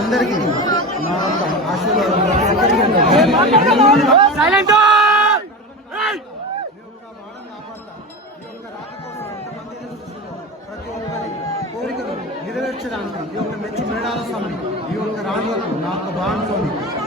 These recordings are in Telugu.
అందరికీ సైలెంట్ కోరికలు నెరవేర్చడానికి ఈ యొక్క మెచ్చి మేడాల స్వామి ఈ యొక్క రాళ్ళకు నా యొక్క బాణంతో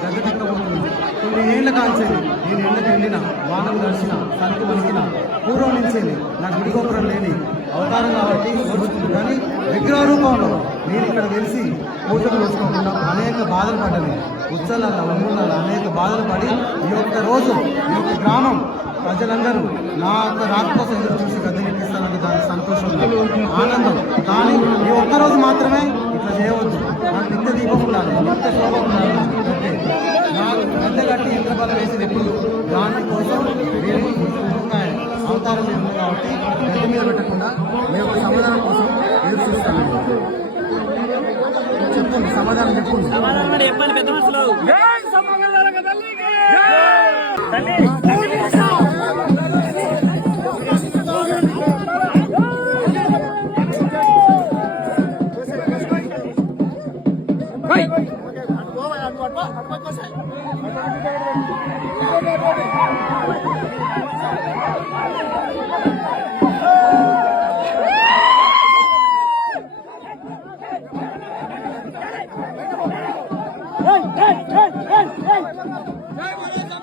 గద్దెక్కబోతుంది. కొన్ని ఏళ్ల కాల్చేది నేను ఎండకు వెళ్ళిన వానం దర్శన తనకు వణికిన పూర్వం నుంచేది నా గుడి గోపురం లేని అవతారం కాబట్టి జరుగుతుంది. కానీ విగ్రహ రూపంలో నేను ఇక్కడ వెలిసి పూజలు వేసుకోకుండా అనేక బాధలు పడ్డది. ఉత్సవాల వమ్ముల అనేక బాధలు పడి ఈ యొక్క రోజు ఈ యొక్క గ్రామం ప్రజలందరూ నా యొక్క రాక కోసం ఎదురు చూసి గద్దెనెక్కిస్తానంటే దానికి సంతోషం ఆనందం. కానీ ఈ ఒక్కరోజు మాత్రమే ఇట్లా చేయవద్దు. నాకు నిత్య దీపం ఉండాలి, నిత్య శోభ ఉండాలి. అంటే నాకు గద్దె కట్టి ఎంత బలం వేసేది ఎప్పుడు దానికోసం నేను అవతారం లేదు కాబట్టి గద్దె మీద పెట్టకుండా మేము సమాధానం కోసం ఎదురు చూస్తాను. చెప్పండి సమాధానం చెప్పండి. చెప్పండి పెద్ద మనుషులు. Hey!